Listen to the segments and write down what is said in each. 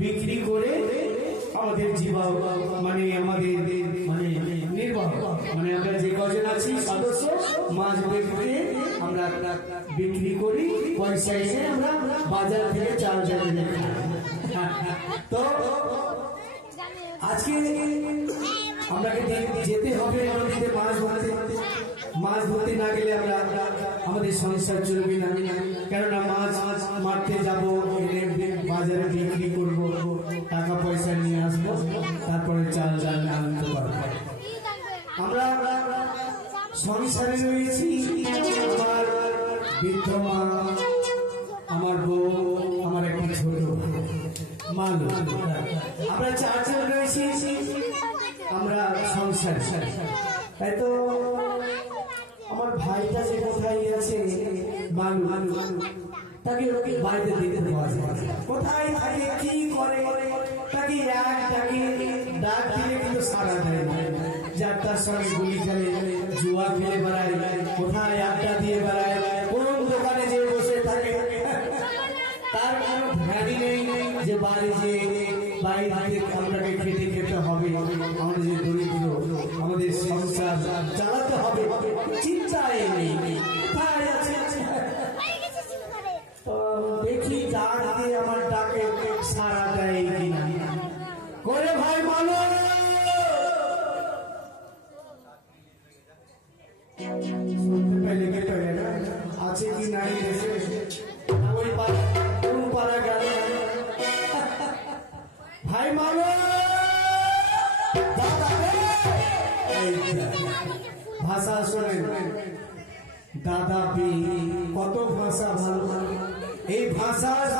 বিক্রি করে আমাদের জীবন মানে আমাদের মানে নির্বাহ মানে আমরা যে কজন আছি সদস্য মাছ বিক্রি আমরা বিক্রি করি পয়সা এসে আমরা বাজার থেকে চাল কিনে তো আজকে আমরা যেতে হবে নদীতে মাছ ধরতে না গেলে আমরা আমাদের সংসার চলবে না কেননা মাছ মারতে যাবো বাজারে বিক্রি করবো টাকা পয়সা নিয়ে আসবো তারপরে চাল আনতে পারবো আমরা সংসারে রয়েছি আমার বৃদ্ধ মা আমার বউ আমার একটা ছোট মানুষ আমরা চারজন রয়েছি আমরা সংসার তাই তো আমার ভাইটা যে কোথায় আছে মানুষ তাকে বাড়িতে দিতে পাওয়া যায় কোথায় থাকে কি করে তাকে ডাক দিলে কিন্তু সারা দেয় যার তার সঙ্গে গুলি খেলে জুয়া খেলে বেড়ায় কোথায় আড্ডা দিয়ে বেড়ায় কোন দোকানে যে বসে থাকে তার কোনো ভ্যালি নেই যে বাইরে আপনাকে খেতে হবে আমাদের যে দরিদ্র আমাদের সংসার চালাতে হবে চিন্তায় নেই দেখি ডাক দিয়ে আমার ডাকে সারা দেয় কিনা করে ভাই বলো আছে কি নাই ওই পাড়া গেল ভাই মানো ভাষা শোনেন দাদা কত ভাষা ভালো এই ভাষার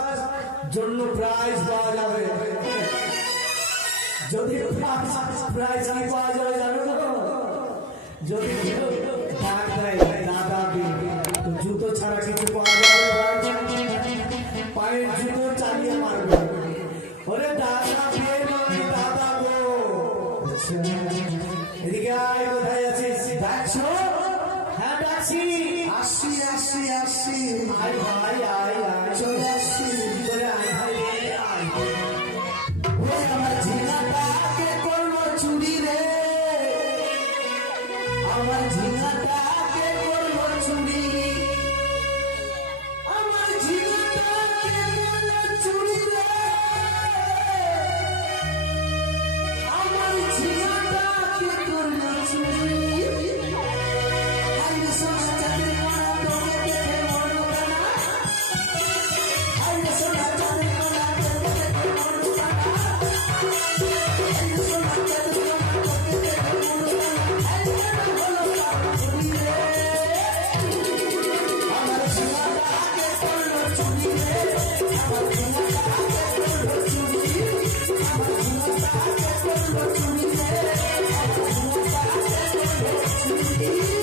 জন্য প্রাইজ পাওয়া যাবে যদি প্রাইজ কি পাওয়া যাবে জানো তো যদি ডাক দেয় দাদা তো জুতো ছাড়া কিছু পাওয়া যাবে পায়ের জুতো চালিয়ে মারবে ওরে দাদা দাদা গো এদিকে আয় কোথায় আছিস ডাকছো হ্যাঁ ডাকছি আসছি আয় ভাই আয় চলে আসছি করে আয় ভাই আয় ওরে আমার ঝিনাটাকে করলো চুরি রে আমার ঝিনাটাকে করলো চুরি আমার ঝিনাটাকে করলো চুরি রে আমার ঝিনাটাকে করলো চুরি আইনে সোনা চাঁদের কোনা তোকে দেখে মরো কানা আইনে সোনা চাঁদের কোনা তোকে দেখে মরো কানা আইনে সোনা চাঁদের কোনা তোকে দেখে মরো কানা আমার ঝিনাটাকে করলো চুরি রে আমার ঝিনাটাকে করলো চুরি আমার ঝিনাটাকে করলো চুরি রে আমার ঝিনাটাকে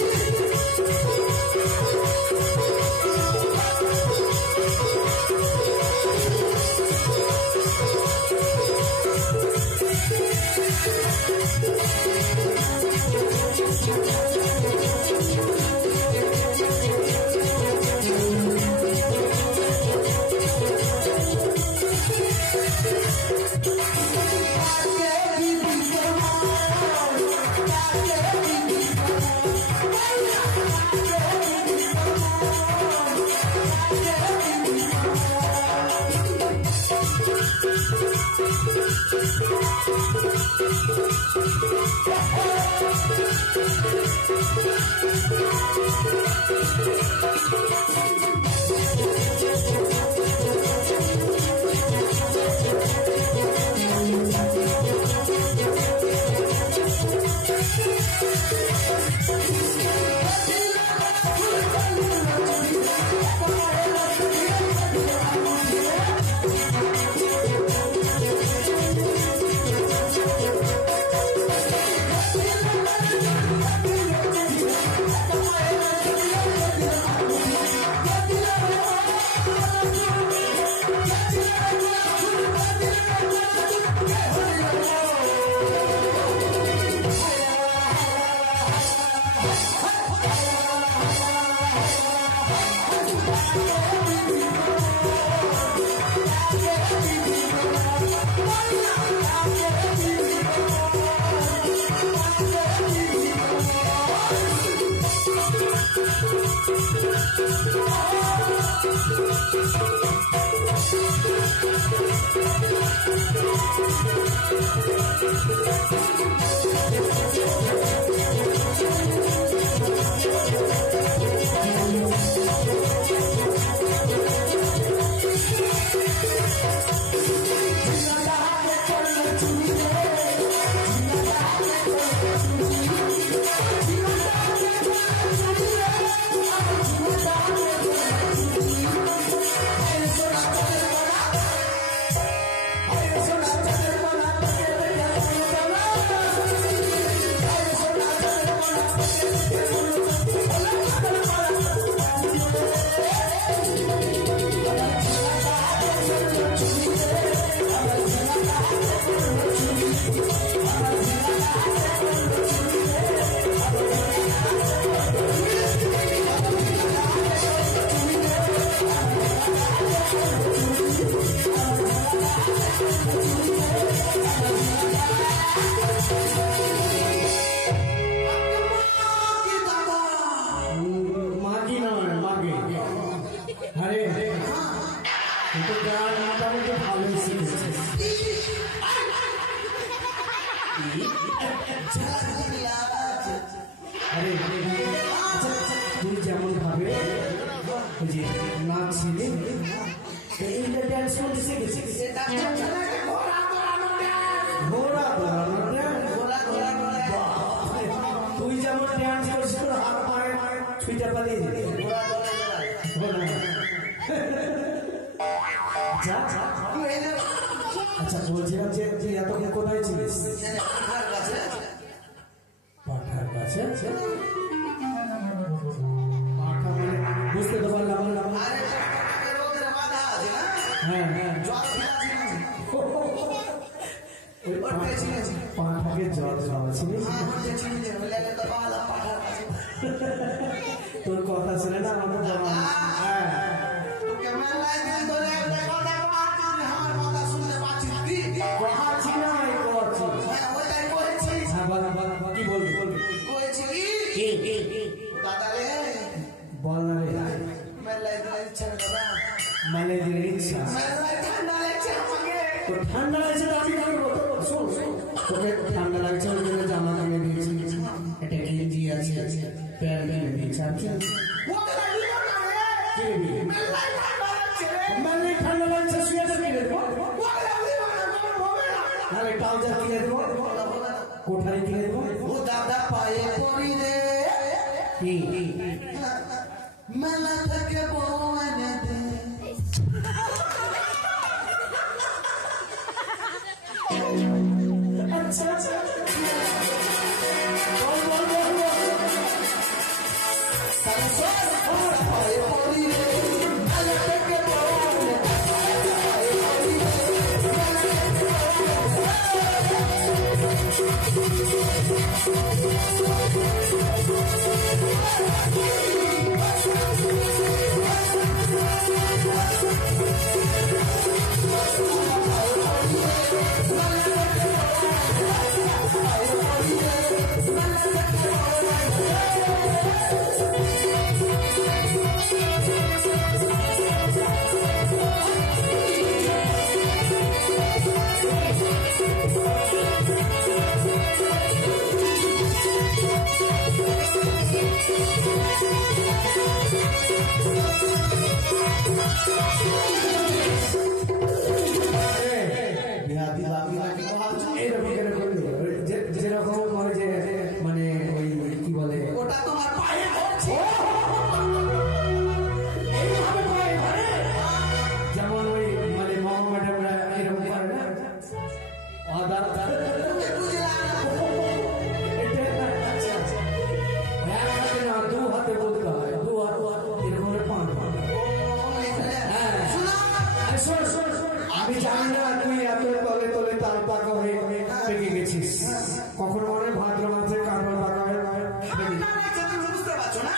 করলো আচ্ছা বলছিলাম যে এতক্ষণ কোথায় ছিলিস? পাঠার কাছে। পাঠা মানে বুঝতে তো পারলাম না। হ্যাঁ হ্যাঁ পাঠাকে জল খাওয়া ছিলিস। তোর কথা শুনে না আমাকে কি বলবি বল না রে ঠান্ডা লাগছে তোকে ঠান্ডা লাগছে ওই জন্য জামা কিনে দিয়েছি একটা গেঞ্জি আছে প্যান্ট কিনে দিয়েছি ঠান্ডা লাগছে শুয়েটার কিনে দেবো ট্রাউজার কিনে দেবো কোঠারি কিনে দেবো ও দাদা পায়ে পড়ি রে মেলা থেকে বউ এনে দে আচ্ছা পায়ে পড়ি রে মেলা থেকে বউ কখনো মনে ভাদ্র মাসে কাঁকড়া পাকা হয়ে বুঝতে পারছো না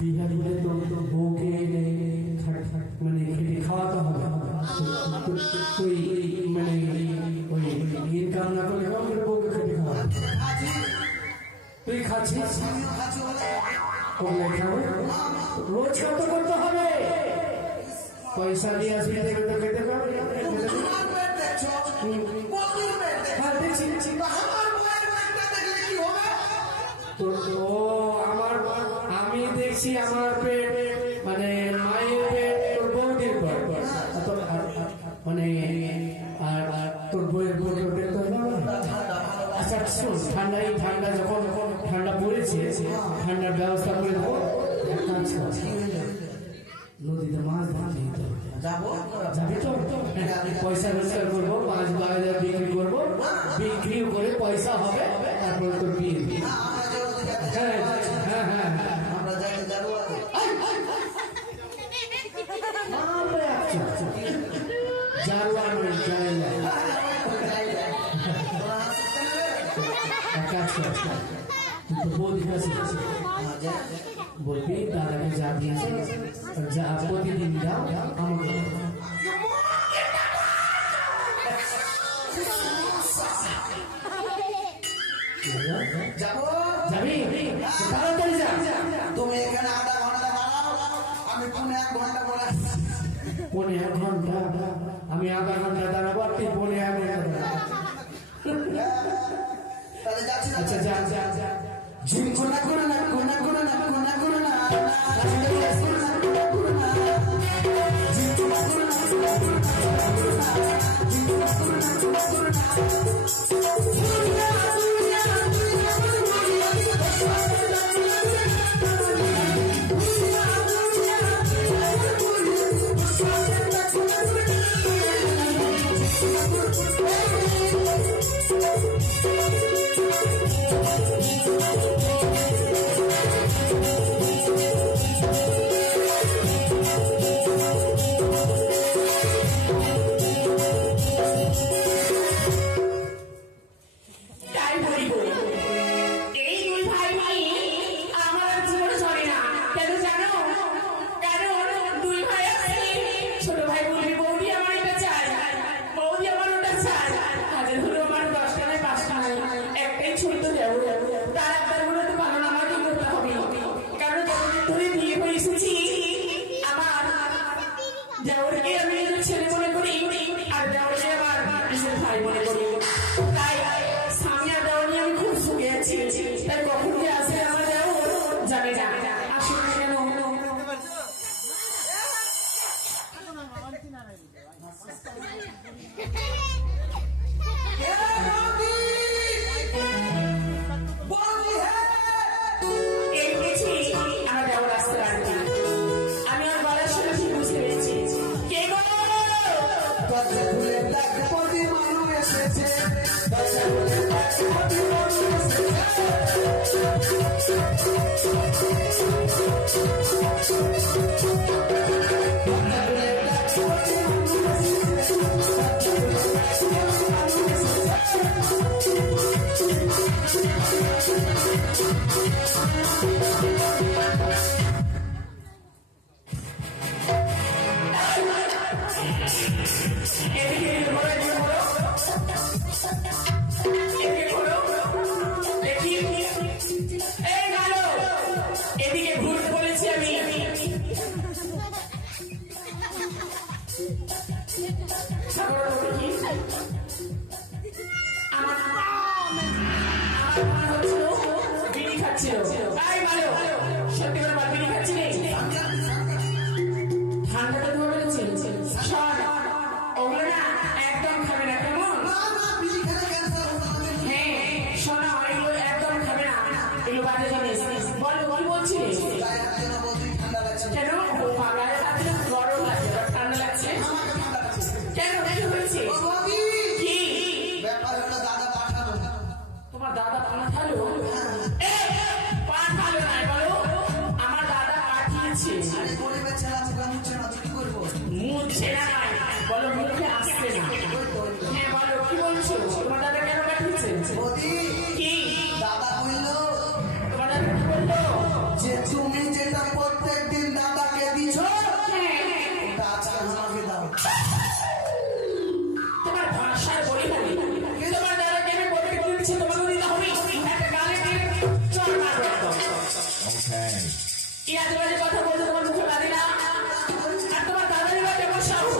বিহার হলে তো বউকে মানে খাওয়াতে হবে, তুই মানে ওই ইনকাম না করলে বউকে খেতে খাওয়াবে। তুই খাচ্ছিস, করলে খাবে, রোজ কত করতে হবে, পয়সা দিয়ে আসবি দেখে তো খেতে পারবে। হ্যাঁ দেখছি আমার, আমি দেখছি আমার পেট মানে মায়ের পেট তোর বউদের পর মানে আর তোর বউয়ের পেট তো। আচ্ছা শোন, ঠান্ডা যখন ঠান্ডা পড়েছে ঠান্ডার ব্যবস্থা করে দেবো। নদীতে মাছ ধরতে যাবি তো, পয়সা রোজগার করবো, মাছ বাজারে বিক্রি করবো, বিক্রি করে পয়সা হবে, তারপরে তোর বিয়ে। হ্যাঁ হ্যাঁ হ্যাঁ বলবি দাদাকে যা দিয়েছে যা প্রতিদিন দাও আমাকে। যাবি তাড়াতাড়ি যা। তুমি এখানে আধা ঘন্টা দাঁড়াও, আমি 1.5 ঘন্টা বলে। 1.5 ঘন্টা? আমি আধা ঘন্টা দাঁড়াবো, তুই 1.5 ঘন্টা দাঁড়াবো। আচ্ছা যা যা যা। ঝিম কোনা কোনা না কোনা কোনা না কোনা কোনা না দাদা বললো যে তুমি যেটা তোমার ভাষায় বলি বলি তোমার দাদাকে আমি বলতে বলছি তোমাকে দিতে হবে একটা গালে দিয়ে চল মারবো একদম ইয়াদ বাজে কথা বলতে তোমার মুখে লাগে না আর তোমার দাদারই বা কেমন সাহস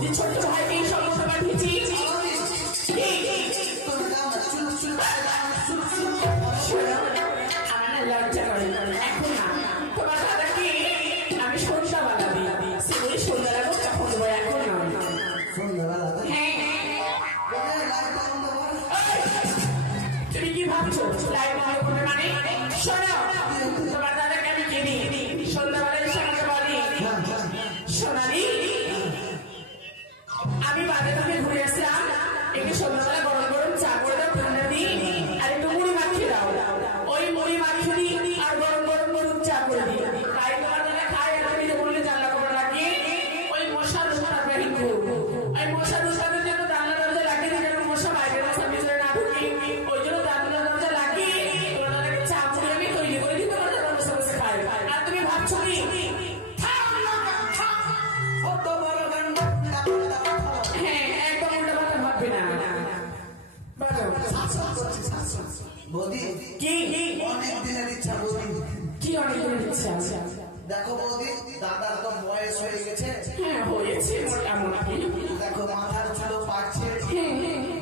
যে ছোট ভাইকে এই সম্মত পাঠিয়েছি আমার না লজ্জা করে এখন না তোমার দাদাকে আমি সন্ধ্যাবেলা দিই সেগুলি সন্ধ্যাবেলা তখন দেবো এখন নয় তুমি কি ভাবছো লাইভ ভালো করবে মানে শোনো তোমার দাদাকে আমি কিনি সন্ধ্যাবেলা এসে আমাকে বলি সোনালি আমি বাজার থেকে ঘুরে আসলাম একটু সন্ধ্যাবেলা গরম গরম চা করে দাও ঠান্ডা দিই আর একটু মুড়ি মাখিয়ে দাও ওই মুড়ি মাখিয়ে দিই আর গরম গরম গরম চা করে দিই তাই তোমার দাদা খায় আর তুমি বললে জানলা কপড় লাগিয়ে ওই মশা দুষ্টা কিন্তু ওই মশা দুষ্টাদের জন্য জানলা দরজা লাগিয়ে দিই যেন মশা বাইরে মশা ভিতরে না ঢুকে ওই জন্য জানলা দরজা লাগিয়ে তোমার দাদাকে চা মুড়ি আমি তৈরি করে দিই তোমার দাদা বসে বসে খায় আর তুমি ভাবছো কি হ্যাঁ একদম উল্টা কথা ভাববে না বৌদি কি অনেক দিনের ইচ্ছা বৌদি কি অনেক দিনের ইচ্ছা দেখো বৌদি দাদার তো বয়স হয়ে গেছে হ্যাঁ হয়েছে মোটামুটি দেখো মাথার চুল পাচ্ছে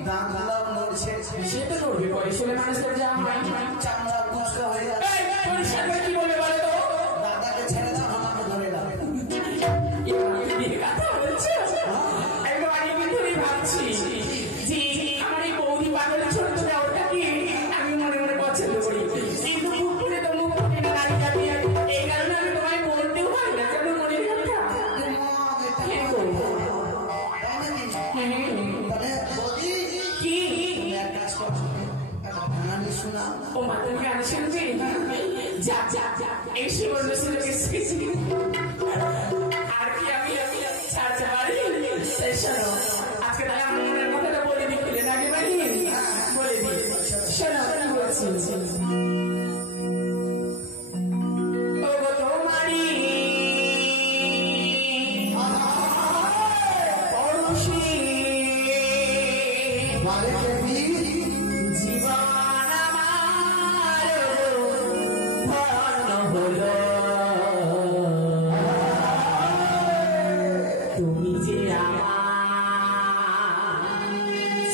দাঁত গুলাও নড়ছে সে তো করবে বয়স হলে মানুষের যা হয় চামড়া কুচকা হয়ে যাচ্ছে পরিষ্কার করে কি বলবে বলো তো দাদাকে ছেড়ে দাও আমাকে ধরে দাও কথা বলছো একবার অনেক দিন ধরেই ভাবছি যে আমার এই বৌদি পাগলের ছোট দেওয়াটাকে আমি মনে মনে পছন্দ করি কিন্তু মুখ করে তো মুখ করে দাঁড়িয়ে যাবে এই কারণে আমি তোমায় বলতেও পারি না কেন মনের কথা হ্যাঁ করবো কি ও মাতার গান শুনবে যা যা যা এই সুবর্ণ সুযোগে আর কি আমি ছাড়তে পারি শোনো আজকে তাহলে আমার মনের কথাটা বলে দিই খুলে নাকি বাড়ি বলে দিই শোনো কি বলছি ও গো তোমারি পরশি জীবন আমার ধন্য হলো তুমি যে আমার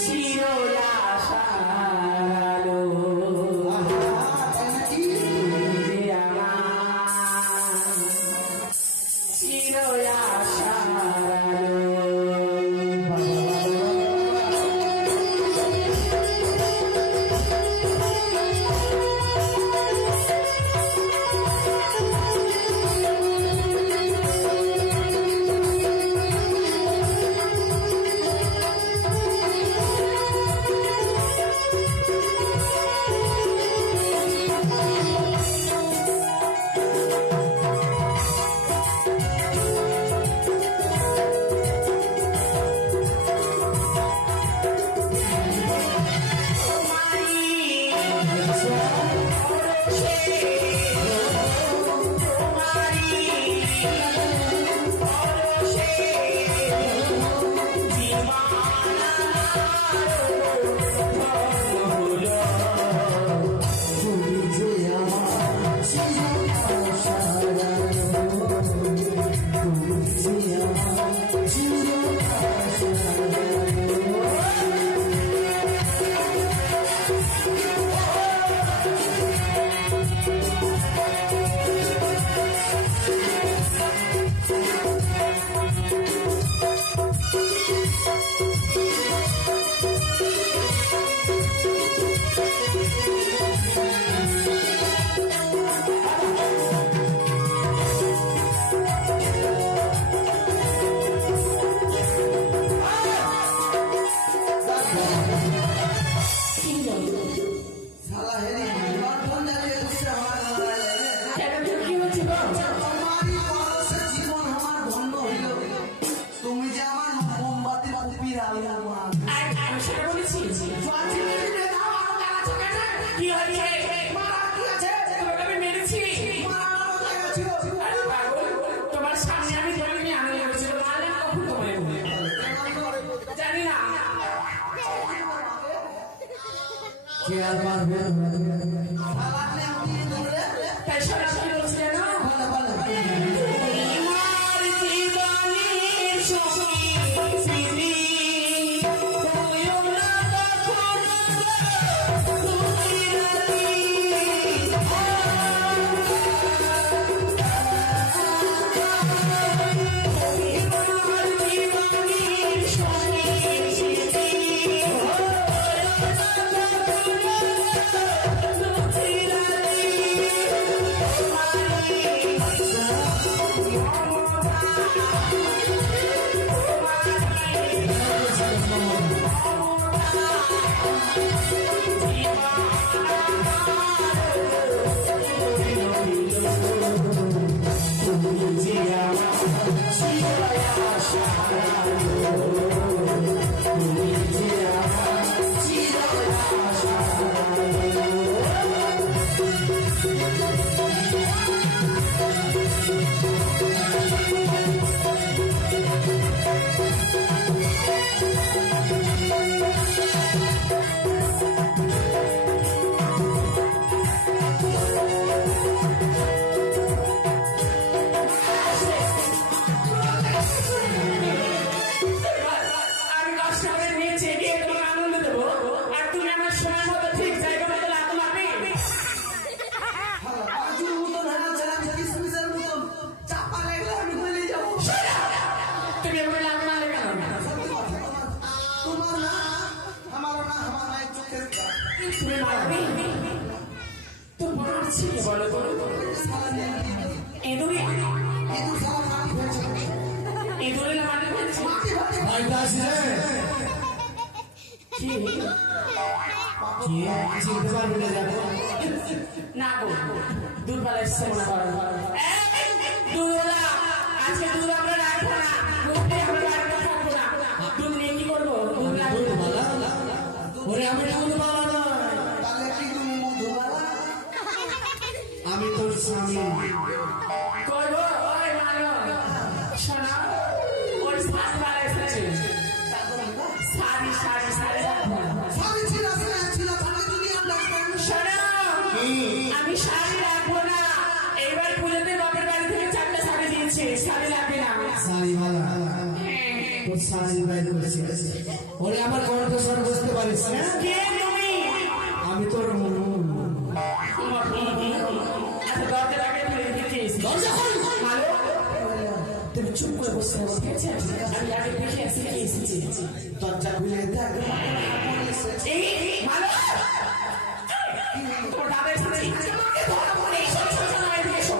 চির আশার আলো তুমি যে আমার চির আশার আলো তোমার সামনে আমি ধরে নিয়ে আনন্দ করেছিল, মারলেন কখন তোমায়? আর মারবে সালাতে আমি ধরে তাই শোনা কি বলছি জানো বলে বলে আমার জীবনের সখী স্মৃতি তুইও না কখনো তুই রাতি আমি কষ্ট করে নিয়েছি গিয়ে তোমার আনন্দ দেবো আর তুমি আমার সময় মতো ঠিক জায়গা মতো লাগতো মাপি বাজুর মতন হয়ে যাচ্ছে আমি কিসমিসের মতন চাপা লাগলে আমি বলে যাবো তুমি এগুলো লাগবে না লেখা সত্যি কথা তোমার না আমারও না আমার মায়ের চোখের তুমি মারবি তো মারছি কি বলো তো সালা নিয়ে ইঁদুরে ইঁদুর সালা মাটি ফেলছে ইঁদুরে না মারলে বলছি মাটি ফেলছে বাড়িতে আসি রে কি কি চিনতে পারবি না যাবো না গো দুধবেলা এসছে মনে করো দুধবেলা আজকে দুধ আমরা রাখবো না দুধ দিয়ে আমরা বাড়িতে থাকবো না দুধ নিয়ে কি করবো দুধ রাখবো না। ওরে আমি দুধ বাবা নয় তাহলে কি তুমি মধুবালা আমি তোর স্বামী করবো ওই মানো শোনা ওর সাতবার এসেছে সারি সারি সারি সারি ছিল ছিল তাহলে তুমি আমরা শোনো আমি শাড়ি রাখবো না এবার পুজোতে বাপের বাড়ি থেকে 4টা শাড়ি দিয়েছে শাড়ি লাগবে না শাড়ি ভালো তোর শাড়ি বাইর করেছি ওরে আমার কণ্ঠস্বর বুঝতে পারিস না কে তুমি আমি তোর আচ্ছা দরজা লাগিয়ে ফেলে দিয়েছি দরজা খোল ভালো তুমি চুপ করে বসে বসে ঠিক আছে আমি আগে দেখে আসি কে এসেছি দরজা খুলে দেখ এই ভালো তোমার দাদার সাথে তোমাকে ধরা পড়ে সব সব সময় এদিকে এসো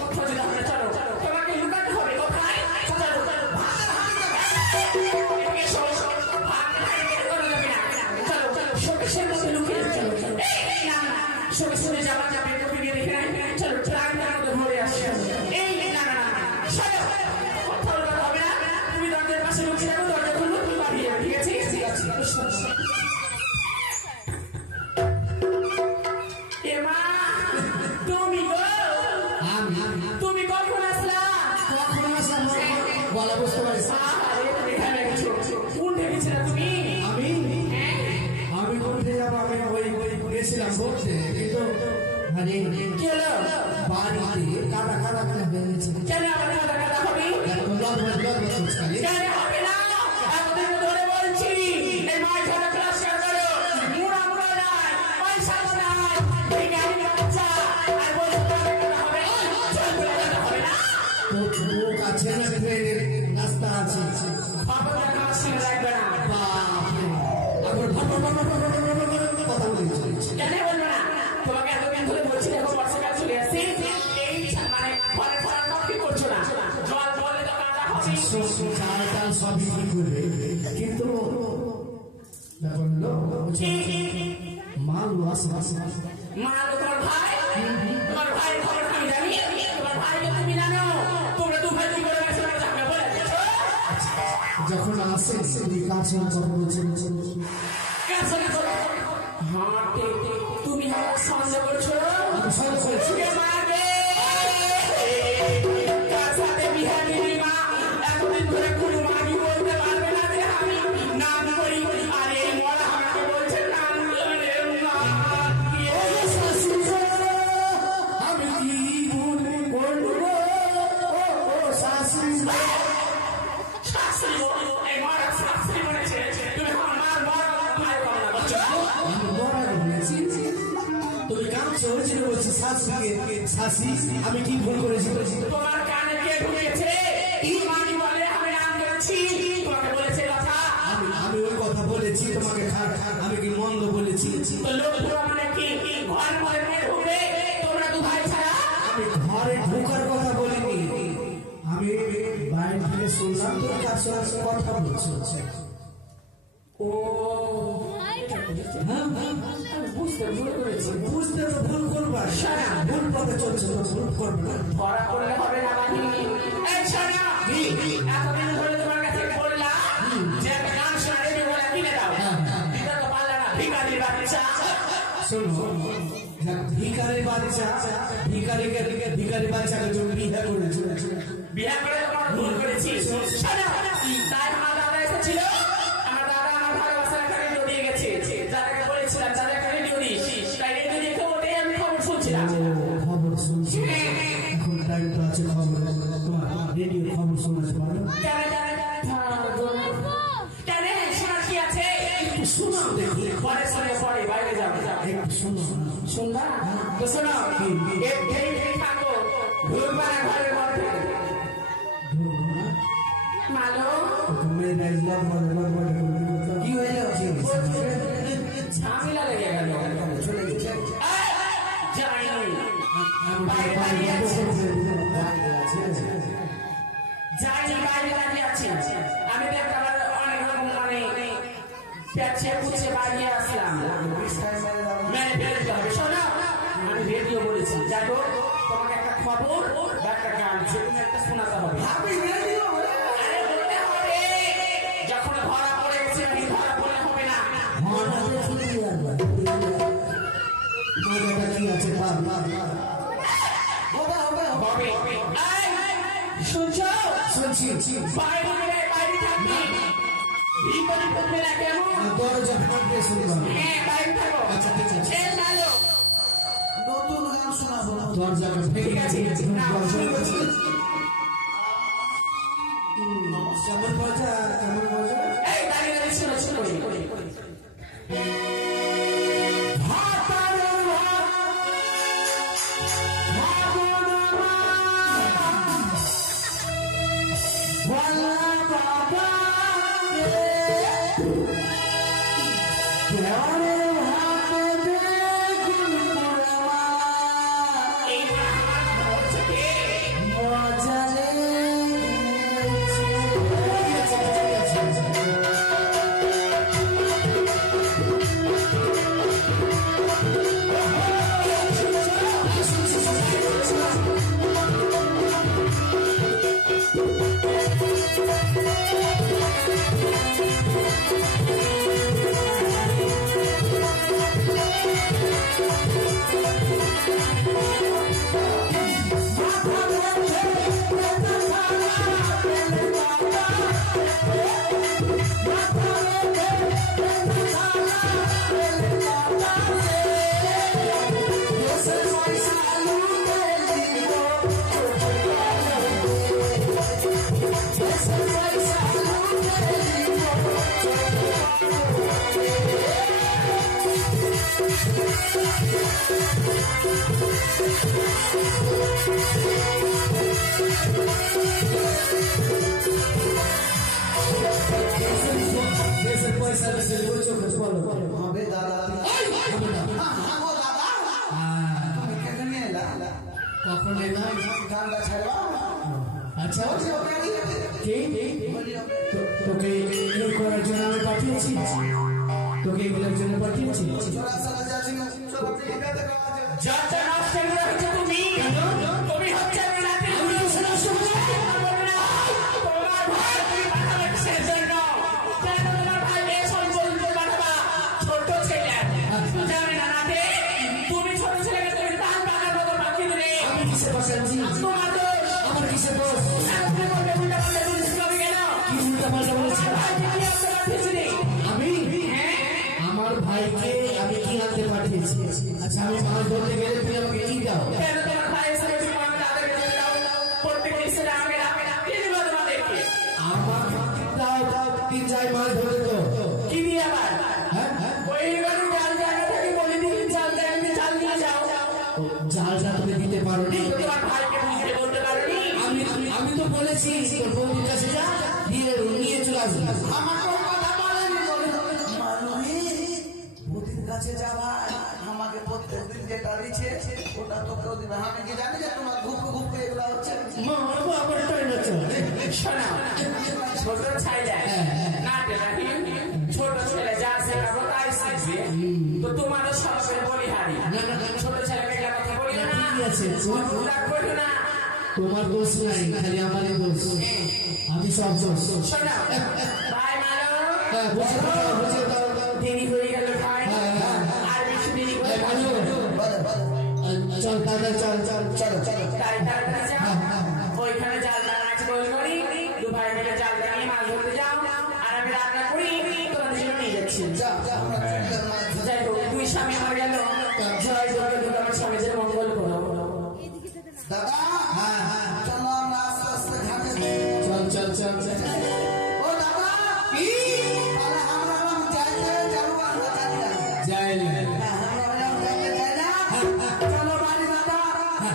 কোথাও যেতে হবে চলো তোমাকে লুকাতে হবে কোথায় চলো চলো এদিকে এসো ভাগ করা যাবে না চলো চলো শোকেশের মধ্যে লুকিয়ে চলো চলো না না শোকেশের যাওয়া যাবে কবি গিয়ে দেখে চলো ট্রাকের মধ্যে ভরে আসছে এই না না না চলো কোথাও যেতে হবে না তুমি দরজার পাশে লুকিয়ে থাকো দরজা খুললো তুমি বাড়ি যাবে ঠিক আছে ঠিক আছে এমা তুমি গো তুমি কখন আসলা কখন আসলাম বলা বুঝতে পারিস না? আরে এখানে কিছু কোন দেখেছি না তুমি আমি আমি কোথায় যাবো আমি ওই গেছিলাম বলতে কিন্তু মানে কি হলো বাড়িতে কাদা কাদা করে বেরিয়েছে কেন আমার কাদা কাদা হবে কেন হবে না এতদিন ধরে বলছি এই মাছ ধরা ক্লাস করো মুড়া মুড়া নাই পয়সা নাই এই গাড়ি বাচ্চা আর বলতে কাদা হবে চল বলে কাদা হবে না তো কাছে না ট্রেনের রাস্তা আছে বাবা কাছে আসলে লাগবে না আবার কথা বলছি কেন বলবো না তোমাকে এতদিন ধরে বলছি দেখো বর্ষাকাল চলে আসছে এই মানে ঘরে ঘরে কি করছো না জল বলে তো কাদা হবে চাল টাল সবই ঠিক করবে কিন্তু ব্যাপার হলো মাল আসে মা তোমার ভাই তোমার ভাইয়ের খবর আমি জানি তোমার ভাইকে তুমি জানো তোমরা দু ভাই কি করে গেছো না জানবে বলে যখন আসে কাছে কথা বলছে কাছে করো হাঁটে তুমি আমার সন্দেহ করছো আমি সব করেছি কে মাগে কার সাথে বিহার দিবি মা এতদিন ধরে কোনো মাগি বলতে পারবে না যে আমি নাম করি আর এই মরা আমাকে বলছে নাম করে না ওই জন্য বলছি শাশি আমি কি ভুল করেছি? তোমার কানে কে ঢুকেছে? মানি বলে আমি নাম করেছি, তোমাকে বলেছে কথা। আমি ওই কথা বলেছি তোমাকে, আমি কি মন্দ বলেছি? তো লোক পুরো মানে কি ঘর মধ্যে ঢুকবে তোমরা দু ভাই ছাড়া? আমি ঘরে ঢোকার কথা বলিনি, আমি বাইরে থেকে শুনলাম তোর কার সাথে কথা বলছো। ও বুঝতে ভুল করেছি। বুঝতে তো ভুল করবা, ভুল পথে চলছে তো ভুল করবে না। ধরা করলে হবে না বাকি। এই শোনো, এতদিন ধরে তোমার কাছে বললাম যে একটা গান শোনা রেডিও বলে কিনে দাও, দিতে তো পারলে না। ভিখারির বাচ্চা। শোনো, ভিখারির বাচ্চাকে তুমি বিয়ে করেছো, বিয়ে করে তোমার ভুল করেছি। শোনো, তাই আমার দাদা এসেছিল, আমার দাদা আমার ভালোবাসার একটা রেডিও দিয়ে গেছে, যাদেরকে বলেছিলাম যাদের একটা রেডিও দিস, তাই রেডিও দিয়ে ওটাই আমি খবর শুনছিলাম। খবর শুনছি, এখন টাইম তো আছে খবর, তোমার রেডিও খবর শোনাতে পারো? শোনার কি আছে? একটু শোনাও দেখি। পরে শুনে পরে বাইরে যাবে। একটু শোনো। শুনবা তো শোনো, থাকো ঘুরবা না ঘরের মধ্যে। মালো কি হইলো? ঝামেলা লেগে গেল। যাইনি বাইরে দাঁড়িয়ে আছি। আমি দেখতে আবার অনেক রকম মানে পেঁচে পুছে বাড়িয়ে আসলাম। মেরে ফেলতে হবে। শোনো, আমি রেডিও বলেছি, যাই হোক তোমাকে একটা খবর বা একটা গান যে কোনো একটা শোনাতে হবে। আমি রেডিও আরে বলতে হবে, যখন ধরা পড়ে গেছে ধরা পড়লে হবে না। কি আছে? হবে। শুনছো? শুনছি। বাইরে থাকবি, ভিতরে ঢুকবে না। কেমন? দরজা ফাঁকবে শুনলাম। হ্যাঁ, বাইরে থাকো। আচ্ছা ঠিক আছে। এই ভালো। নতুন গান শোনাবো। দরজাটা ঠিক আছে, নাও, শুরু করছি। কেমন মজা, কেমন মজা। এই দাঁড়িয়ে শোনো। হবে দাদা। তুমি কেন এলা? কখন এলাম? গানটা ছাড়বা। আচ্ছা কে তোকে এই করার জন্য আমি পাঠিয়েছি, তোকে এগুলোর জন্য পাঠিয়েছি। যাত্রা নষ্ট করে রেখেছো তুমি। তুমি হচ্ছে রাতে তোমার ভাই তুমি পাঠাবে কিসের জন্য? কেন তোমার ভাই এসব বলতে পাঠাবা? ছোট ছেলে জানে না রাতে তুমি ছোট ছেলেকে তুমি তাল পাকার মতো বাকি দিলে। আমি কিসে বসাচ্ছি? তোমার দোষ। আমার কিসে দোষ? তুমি বলবে উল্টা পাল্টা জিনিস কবে গেল? কি উল্টা পাল্টা বলেছি? আমি আমার ভাইকে আমি কি আনতে পাঠিয়েছি? আচ্ছা আমি মাছ ধরতে গেলে তুমি আমাকে কি দাও? কেন তোমার ভাই এসে তোমার দাদাকে যেতে দাও? প্রত্যেক এসে আমাকে তোমাদেরকে আমার দাও তিন যাই মাছ ধরে তো কি দিয়ে আবার হ্যাঁ ওই বাড়ি জাল জায়গা থেকে বলে দিন জাল জায়গা দিয়ে জাল নিয়ে যাও। পারোনি? তোমার ভাইকে বুঝতে বলতে পারোনি? আমি তো বলেছি তোর বৌদির কাছে যা, দিয়ে নিয়ে চলে আসবি। আমাকে ওই কথা বলেনি মানুষ বৌদির কাছে যা ভাই, আমাকে প্রত্যেকদিন যেটা দিচ্ছে ওটা তোকেও দিবে। আমি কি জানি যে তোমার ঘুপ এগুলা হচ্ছে? মা আবার তাই না চল। শোনো, ছোট ছেলে না ছোট ছেলে যা শেখাবো তাই শিখবে। তো তোমারও সবসময় বলিহারি, ছোট ছেলেকে এগুলা কথা বলিও না, ঠিক আছে, রাগ করিও না। তোমার দোষ নাই, খালি আমারই দোষ। আমি সব দোষ। শোনো ভাই মানো, হ্যাঁ বুঝে দাও, বুঝে দাও। দেরি হয়ে গেল ভাই, আর বেশি দেরি করে চল দাদা চল চল চল চল। তাড়াতাড়ি যাও, ওইখানে জাল টানা আছে গোল করি, দু ভাই মিলে জাল টানিয়ে মাছ ধরতে যাও, আর আমি রান্না করি তোমাদের জন্য নিয়ে যাচ্ছি। যাই হোক, দুই স্বামী আমার গেল, জয় জয় দুটো আমার স্বামীদের মঙ্গল করো। দাদা হ্যাঁ হ্যাঁ চলো আমরা আস্তে আস্তে ঘাটে চল চল চল চল। ও দাদা কি আরে আমরা যাইতে যাবো আমরা জানি না যাই না। চলো বাড়ি দাদা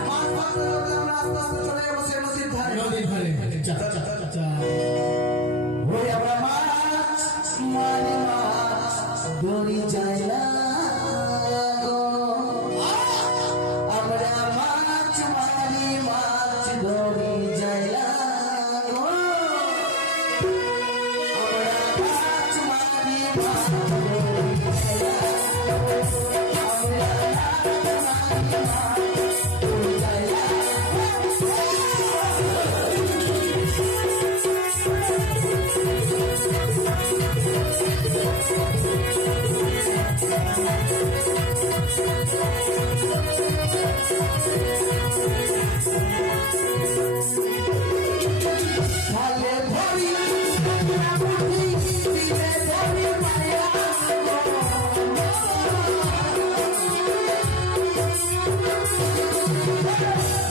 মাছ ধরতে আমরা আস্তে আস্তে চলে যাবো সে নদীর ধারে। নদীর ধারে চল চল চল। ওই আমরা মাছ মারি মাছ ধরি যাই না গো, আমরা মাছ মারি মাছ ধরি যাই না গো, আমরা মাছ মারি মাছ ধরি যাই না, আমরা মাছ মারি মাছ ধরি যাই না। ভালে ধরি দিলে ধরি মায়া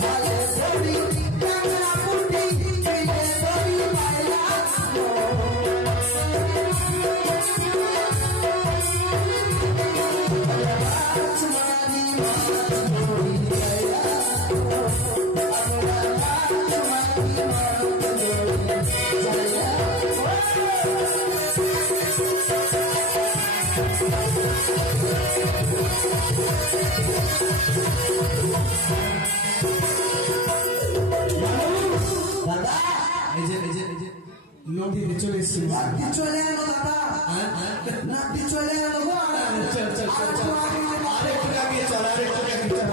ভালে ধরি কাঁকড়া পুঁটি দিলে ধরি মায়া মাছ মারি মাছ ধরি যাইয়া আমরা মাছ মারি মাছ ধরি দাদা এই যে নদীতে চলে এসছি। নাতি চলে এলো দাদা, নাতি চলে এলো গো। চল চল চল চল। আরেকটু আগে চল, আরেকটু আগে চল।